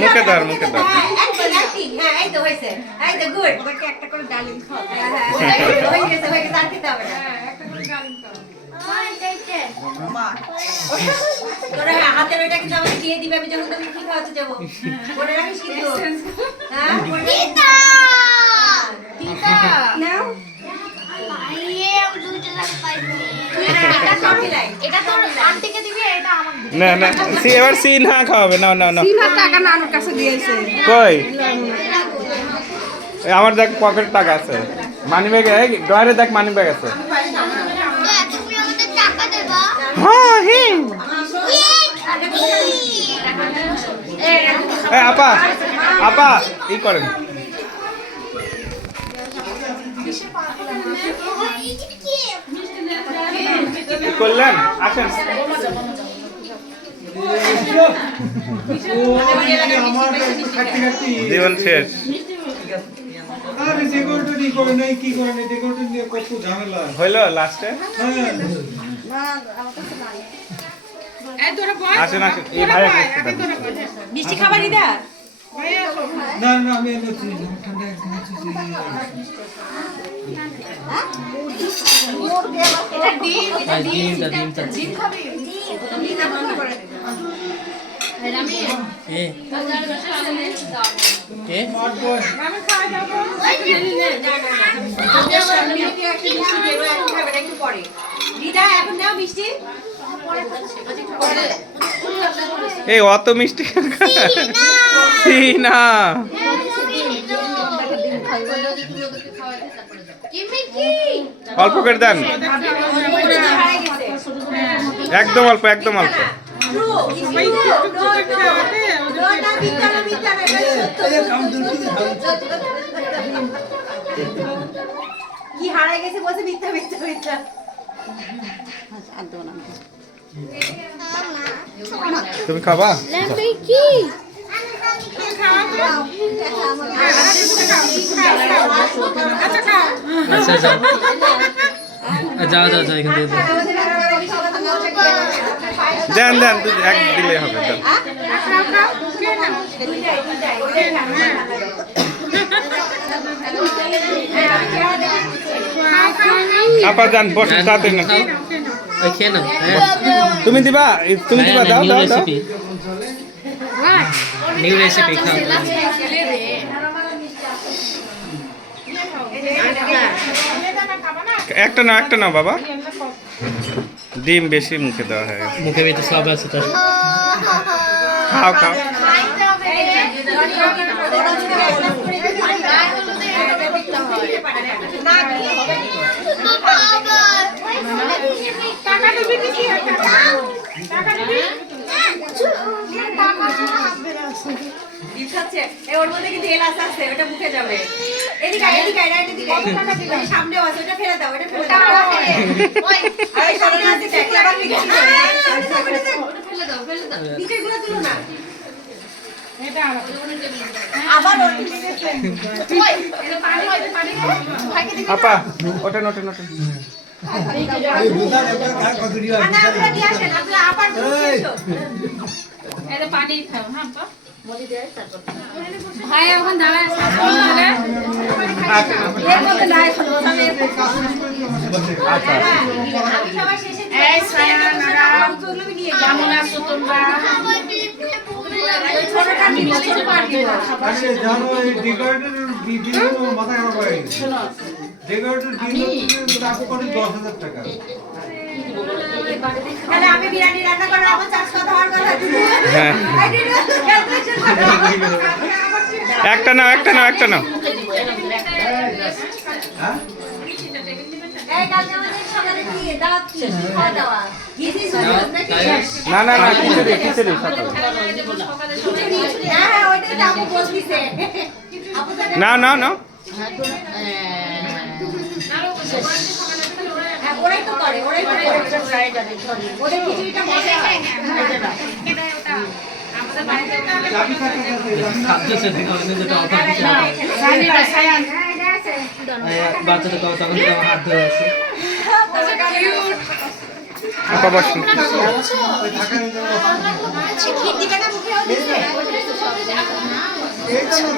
মুখে দাও মুখে দাও হাতের ওইটা কিন্তু আমাকে দিয়ে দিবে আমি যখন তুমি কি খাওয়াতে যাবো মনে রাখিস কিন্তু না না এবার সিনহা খাওয়াবে না না না সিনহার টাকা নানুর কাছে দিয়েছে কই আমার দেখ পকেট টাকা আছে মানি ব্যাগ ডয়ারে দেখ মানি ব্যাগ আছে হ্যাঁ হ্যাঁ আপা আপা ই করেন কি করলেন আসেন জীবন শেষ হইল লাস্টে আসেন আসেন এই ভাই মিষ্টি খাবার দিদা না না আমি ঠান্ডা এই অত মিষ্টি না অল্প করে দেন একদম অল্প একদম অল্প কি হারাই গেছে বসে মিথ্যা মিথ্যা মিথ্যা তুমি খাবা আচ্ছা যাও যাও যাও এখান থেকে দেন দেন এক দিলে হবে আপা যান বসে তাড়াতাড়ি না খেয়ে নাও তুমি দিবা দাও দাও দাও নিউ রেসিপি খাও একটা নাও বাবা ডিম বেশি মুখে দেওয়া হয় মুখে ভিতরে সব আছে তো খাও খাও ওর মধ্যে কিন্তু এলাচ আছে ওটা মুখে যাবে এদিকে এদিকে এদিকে সামনেও আছে ওটা ফেলে দাও ওটা ফেলে দাও আরে সামনে আছে দেখলে আবার ফেলে দাও নিচেগুলো তুলো না এটা আবার ওর ওই এটা পানি হইতে পানি ভাইকে দিবি আপা ওঠেন ওঠেন ওঠেন পানি খাও হ্যাঁ আপা ভাই এখন দাঁড়ায় এর মধ্যে নাই খালো আমি আমি সবার শেষে এই সায়ান ম্যাডাম কেমন আছো তোমরা জানো এই ডেকোরেটর বিভিন্ন মাথা খারাপ হয়ে গেছে ডেকোরেটর তাকে করে 10,000 টাকা তাহলে আমি বিরিয়ানি রান্না করার আমার 400 হওয়ার কথা হ্যাঁ একটা নাও হ্যাঁ এই কালকে আমাদের সকালে কি দাওয়াত ছিল খাওয়া দাওয়া না খিচুড়ি সকালে হ্যাঁ ওইটাই তো আপু বলতিছে না ওরাই তো করে ওদের খিচুড়িটা মজা হয় আমাদের বাড়িতে বাচ্চাটা তখন হাত ধরে আছে বসুন। ওই থাকার ভিতরে ক্ষীর দিবে না মুখে ও দিছে এইটা না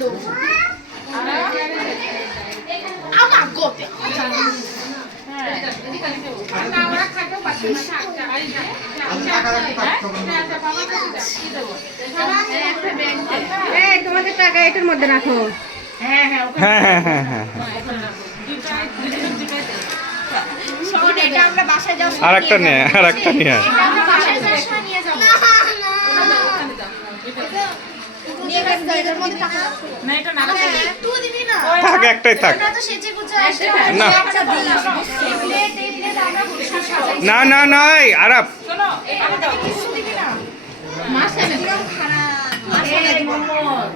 তো আমি টাকা রাখতে পারতাম না। এই তোমাদের টাকা এটার মধ্যে রাখো হ্যাঁ হ্যাঁ হ্যাঁ হ্যাঁ হ্যাঁ। শোন এটা আমরা বাসায় যাও আর একটা নিয়ে আর একটা নিয়ে আয়। আমরা বাসায় যাওয়ার সময় নিয়ে যাব নিয়ে গেছে এটার মধ্যে টাকা রাখো না এটা না একটু দিবি না থাক একটাই থাক। ওটা তো সেজে গুজে আসে না। একটা দিই প্লেট এই প্লেট আমরা পরিষ্কার সাজাই না না নাই আরাপ কিছু দিবি না মাছ এনে দিলাম খারাপ এই মোমোর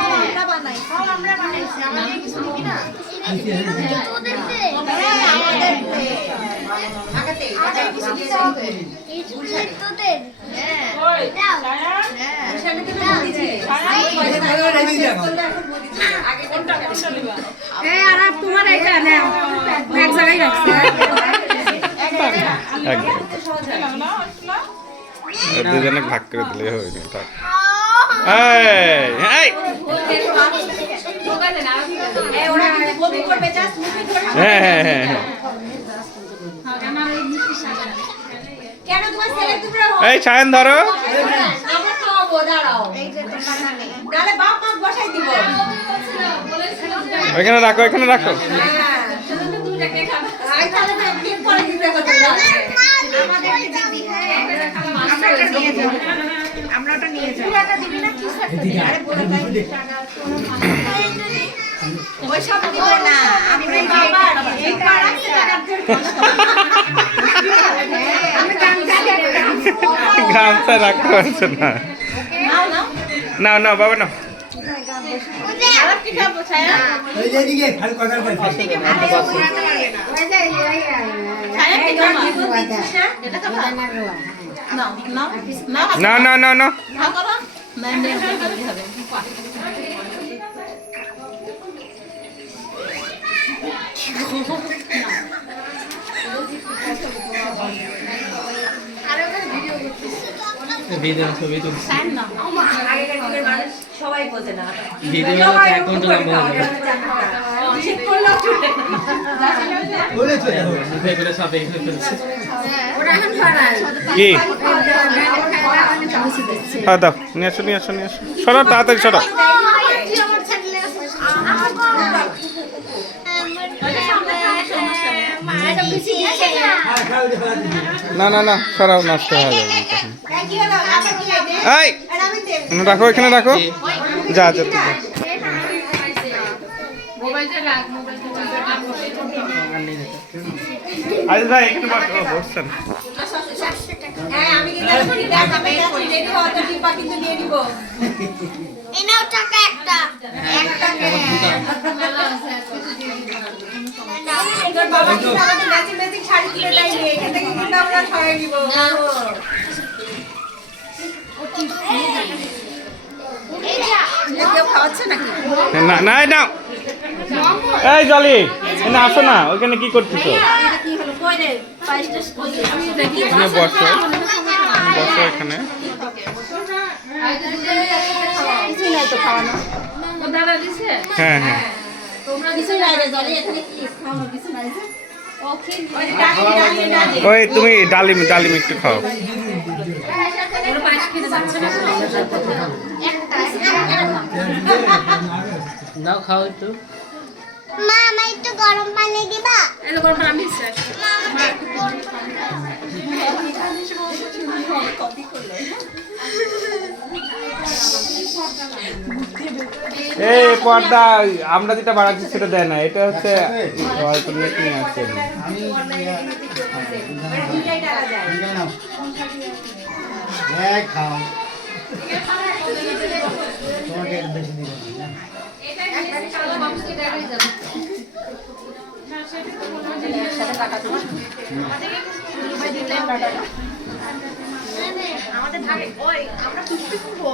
আমরা বানাই সব আমরা বানাইছি আমাদের কিছু দিবি না তোদের দে আমাদের দে আগাতে আগে কিছু দিতে হবে এই চুলের তোদের হ্যাঁ ওই দাও হ্যাঁ সেটা তো দিছি আগে কোনটা নিবা এই আরাপ তোমার এটা নাও এক জায়গায় রাখছি একদম দুজনে ভাগ করে দিলে হবে না থাক। এই এই এই ওরা কিন্তু বমি করবে জাস্ট মুখে ধরে হ্যাঁ হ্যাঁ হ্যাঁ হ্যাঁ। কেন তোমার ছেলে তোমরা এই ছায়ান ধরো। আমার তো দাঁড়াও এই যে বানানে নালে বাপ মা বসাই দিব ওইখানে রাখো ওইখানে রাখো। হ্যাঁ শুধু তো তুমি দেখে খাবে আই তাহলে তো ঠিক করে দিতে হবে আমাদের দিদি হ্যাঁ আমরা এটা নিয়ে যাব আমরা ওটা নিয়ে যাব পুরাটা দিবি না কি সাথে দিবি আরে পুরাটা ওই সব দিব না আমি বাবা এই পাড়া কি টাকার আমি কাম চালিয়ে গামছা রাখতে পারছো না। নাও নাও নাও নাও বাবা নাও। আর কি খাবো ছায়া ওই যে এদিকে খালি কথা বলছে ছায়া কি খাবো এটা খাবো নাও নাও নাও না না না না ভাগ করো না না হবে ভিডিও ছবি তুলছি। আগেকার যুগের মানুষ সবাই বোঝে না ভিডিও হচ্ছে 1 ঘন্টা লম্বা হয়ে যাবে। ঠিক করলেও চলে বলে চলে যাবে মুখে করে সব এখানে ফেলছে। ওরা এখন ছড়ায় কি হ্যাঁ দাও নিয়ে আসো নিয়ে আসো নিয়ে আসো সরো তাড়াতাড়ি সরো। আর খাও যে ফেলা দিবি না না না সরাও নষ্ট হয়ে যাবে তখন। এই রাখো এখানে রাখো যা যা তুই যা। আজ ভাই এখানে বসছেন। হ্যাঁ আমি কিন্তু আমি রেডি হওয়া তো টিপা কিন্তু নিয়ে নিব এনাও টাকা একটা তোর বাবা কিন্তু আমাদের ম্যাচিং ম্যাচিং শাড়ি কিনে দেয়নি এখান থেকে কিন্তু আমরা সরাই নিব কেউ খাওয়াচ্ছে নাকি না না না এই জলি এখানে আসো না ওইখানে কি করতেছো? কি হলো কই রে পাঁচটা এখানে বসো বসো এখানে। কিছুই নাই তো খাওয়ানো হ্যাঁ হ্যাঁ তোমরা কিছুই নাই রে জলে এখানে কি খাওয়ানো কিছু নাই যে ওকে ওই তুমি ডালিম ডালিম একটু খাও। দাও খাও একটু। মা আমার একটু গরম পানি দিবা এই পর্দা আমরা যেটা বানাচ্ছি সেটা দেয় না, এটা হচ্ছে হয়তো নেট নিয়ে আসছে। আমি দুইটাই টাকা যায় নাও এই খাও তোমাকে একটু বেশি দিব না আমাদের ঢাকে ওই আমরা টুকটুক করবো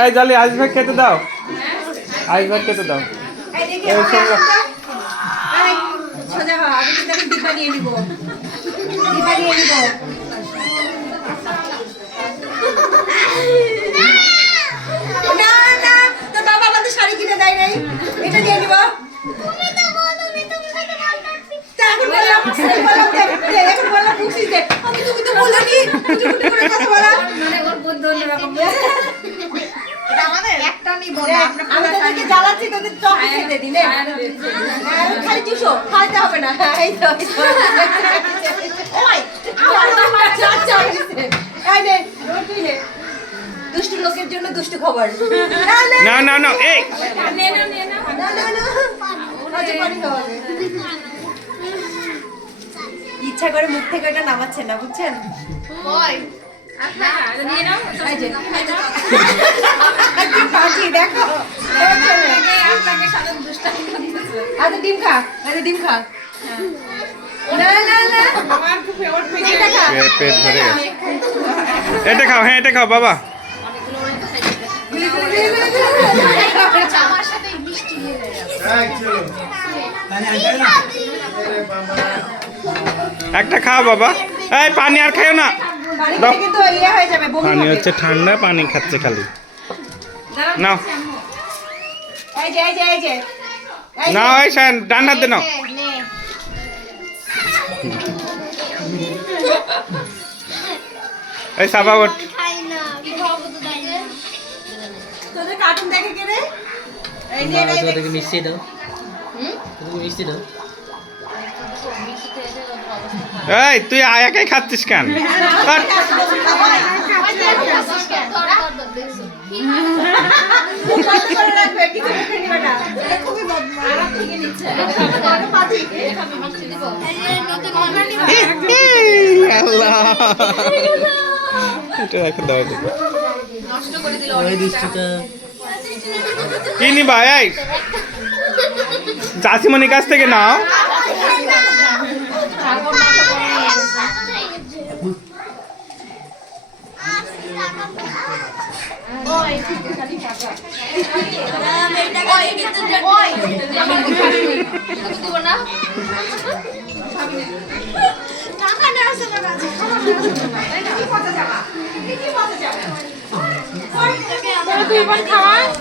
এই জালি আইস ভাই খেতে দাও, আইস ভাই খেতে দাও। এই দেখি এই শোনো। এই সোজা হ, আমি কিন্তু এখন ডিব্বা নিয়ে নিব, ডিব্বা নিয়ে নিব। না না, তোর বাবা আমাদের শাড়ি কিনে দেয় নাই, এটা নিয়ে নিব। তা এখন বললাম, এখন বললাম বুঝছিস দে, তুমি তো বললি কুটি কুটি করে কথা বলা। মানে ওর বুদ্ধি অন্যরকম। এটা আমাদের একটা নিব না, আমি তোদেরকে জ্বালাচ্ছি, তোদের চপ খেতে দিন নে। খালি চুষো, খাইতে হবে না। এই তো ওই এই নে, তুই নে। দুষ্টু লোকের জন্য দুষ্টু খবর। না না না, এই নে না নে না না না না, আচ্ছা পানি খাওয়াবে। ইচ্ছা করে মুখ থেকে এটা নামাচ্ছে না, বুঝছেন? ওই এই যে, কি ফাঁকি দেখো। আচ্ছা ডিম খা, আচ্ছা ডিম খা। না না না, এটা খা। পেট ভরে গেছে। এটা খাও, হ্যাঁ এটা খাও বাবা। আমার সাথে মিষ্টি নিয়ে যায়। একটা খাও বাবা। এই পানি আর খাও না। পানি খেলে কিন্তু ইয়ে হয়ে যাবে, বমি পানি হবে। হচ্ছে ঠান্ডা, পানি খাচ্ছে খালি। নাও এই যে এই যে এই যে এই যে। নাও, এই শান ডান হাতে নাও। নে এই সাবা ওঠ। খাই না, কি খাবো তো তাইলে? তোদের কার্টুন দেখে কে রে? এই যে দাও, এই যে ওদেরকে মিষ্টি দাও, ওদেরকে মিষ্টি দাও। এই তুই একাই খাচ্ছিস কেন? আর বন্ধ করে রাখবে, কিছু মুখে নিবে না। এটা খুবই বদমাশ। আরাম থেকে নিচ্ছে। আল্লাহ, এটা রেখে দাও এদিকে। ওই দুষ্টুটা কি নিবা? এই চাষিমণির কাছ থেকে নাও।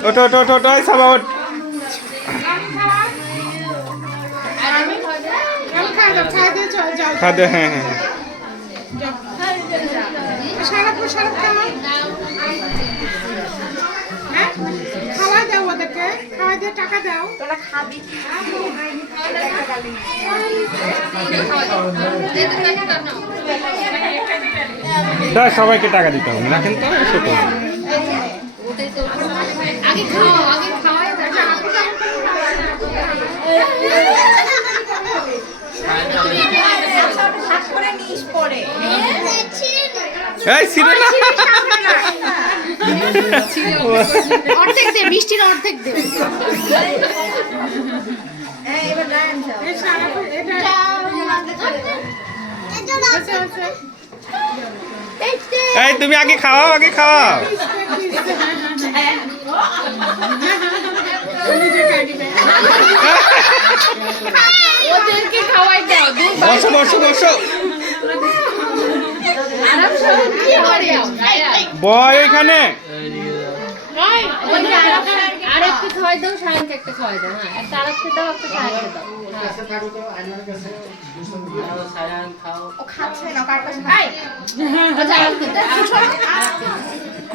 ওটো ওটো ওটো ওটো, এই সাবা ওঠ। খা দে, হ্যাঁ হ্যাঁ। খাওয়া দাও ওদেরকে, খাওয়া দিয়ে টাকা দাও। তা সবাইকে টাকা দিতে হবে না কিন্তু সেটা আগে খাও, আগে খাওয়াই হাত করে নিস পরে। এই ছিড়ে না। অর্ধেক দে, মিষ্টির অর্ধেক দে। হ্যাঁ, এবার রায়ন যাও। এই তুমি আগে খাও, আগে খাও। ওদেরকে খাওয়াই দাও। বসো বসো বসো, কি করে? বয় এখানে। আর একটু খাওয়াই দাও, সায়নকে একটা খাওয়াই দাও। হ্যাঁ, একটা আরেকটা দাও, একটা সায়নকে দাও। সায়ান খাও। ও খাচ্ছে না, কার পাশে খায়? আচ্ছা, আরেকটা দাও।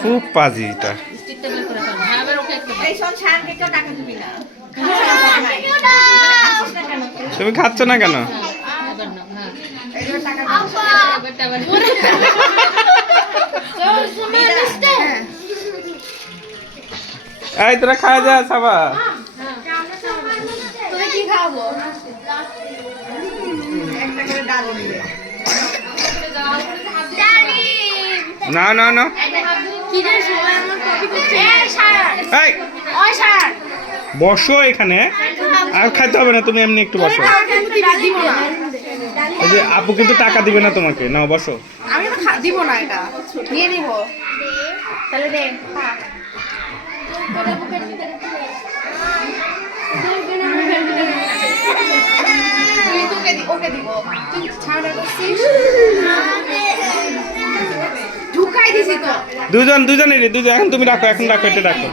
খুব পাজি এটা। স্টিকটা বের করে খাও। হ্যাঁ, এবার ওকে একটা দাও। এই শোন, শানকে কেউ টাকা দিবি না। তুমি খাচ্ছ না কেন? এবার নাও, হ্যাঁ। এবার টাকা এবারটা আবার এই তোরা খাওয়া যা সাবা। তুমি কি খাবো? একটা করে ডাল দিবে। না না না, কি রে, সবাই আমার কপি করছে। এই সায়ন, এই ওই সায়ন। বসো এখানে, আর খাইতে হবে না, তুমি এমনি একটু বসো। দিব না। এই যে আপু কিন্তু টাকা দিবে না তোমাকে, নাও বসো। আমি তো দিব না, এটা নিয়ে নিব। তাহলে দে ওকে দিব তুই ছাড়া করছিস ঢুকাই দিছি তো দুজনেরই দুজন। এখন তুমি রাখো, এখন রাখো, এটা রাখো।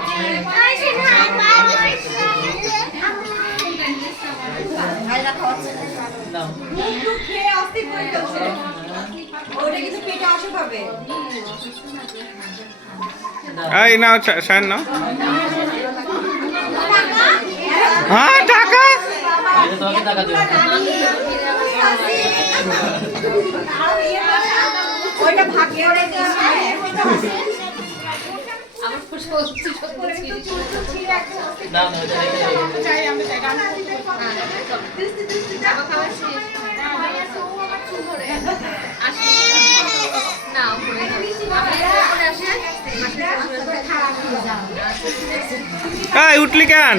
দাও মুখ খেয়ে অস্থির করে ফেলছে ওটা কিন্তু পেটে অসুখ হবে এই নাও শায়ন নাও। হ্যাঁ টাকা। এটা তোমাকে টাকা দেবো ওইটা ভাগ্যে ওরে দিয়েছে দাও না এটা রেখে দাও চাই আমরা চাই এই উঠলি কেন?